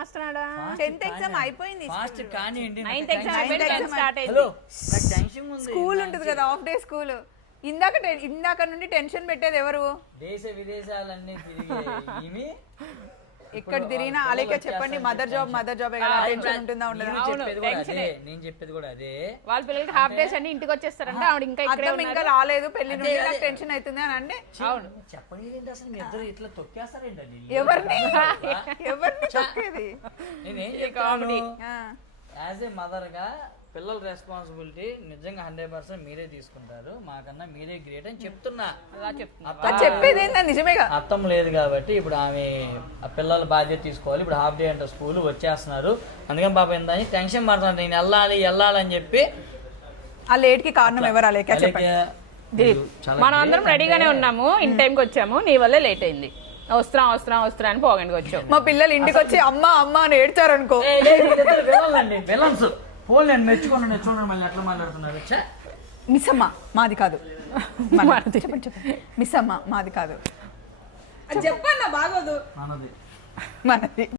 రాస్తున్నాడా? 10th exam అయిపోయింది. Fast కానీ 9th exam అయిపోయింది, స్టార్ట్ అయింది. హలో నాకు టెన్షన్ ఉంది. స్కూల్ ఉంటుంది కదా, హాఫ్ డే స్కూల్. ఇందాక నుండి టెన్షన్ పెట్టేది ఎవరు? దేశ విదేశాలన్నీ తిరిగి ఎక్కడ తిరిగినా అలాగే చెప్పండి, మదర్ జాబ్ కదా, టెన్షన్ ఉంటుందా ఉండదా? నేను చెప్పేది కూడా అదే. వాళ్ళ పిల్లలకి హాఫ్ డేస్ అన్ని ఇంటికి వచ్చేస్తారంట, ఆవిడ ఇంకా ఇక్కడే అర్థం ఇంకా రాలేదు, పెళ్లి నుండి నాకు టెన్షన్ అవుతుంది అని అంటే చెప్పండి అసలు మీ ఇద్దరు ఇట్లా తొక్కేస్తారండి. ఎవరిని తొక్కేది? నేనేం చెప్తాను, యాజ్ ఏ మదర్ గా పిల్లల రెస్పాన్సిబిలిటీ నిజంగా 100% మీరే తీసుకుంటారు, మాకన్నా మీరే గ్రేట్ అని చెప్తున్నా. చెప్పేది నిజమేగా. అర్థం లేదు కాబట్టి ఇప్పుడు ఆమె ఆ పిల్లల బాధ్యత తీసుకోవాలి. ఇప్పుడు హాఫ్ డే అంటే స్కూల్ వచ్చేస్తున్నారు, అందుకని పాప ఏందని టెన్షన్ పడుతున్నాను, నేను వెళ్ళాలని చెప్పి. ఆ లేట్ కి కారణం ఎవరు? అలేక చెప్పండి. మనం అందరం రెడీగానే ఉన్నాము, ఇన్ టైంకి వచ్చాము, నీ వల్లే లేట్ అయింది. వస్తున్నా అని పోగండికి వచ్చాము. మా పిల్లలు ఇంటికి వచ్చి అమ్మ అని ఏడ్చారు అనుకో. నేను మెచ్చుకున్నాను, చూడండి మళ్ళీ ఎట్లా మాట్లాడుతున్నారు. మిస్ అమ్మ మాది కాదు, చెప్పండి. మిస్ అమ్మ మాది కాదు, చెప్పన్నా బాగోదు మనది.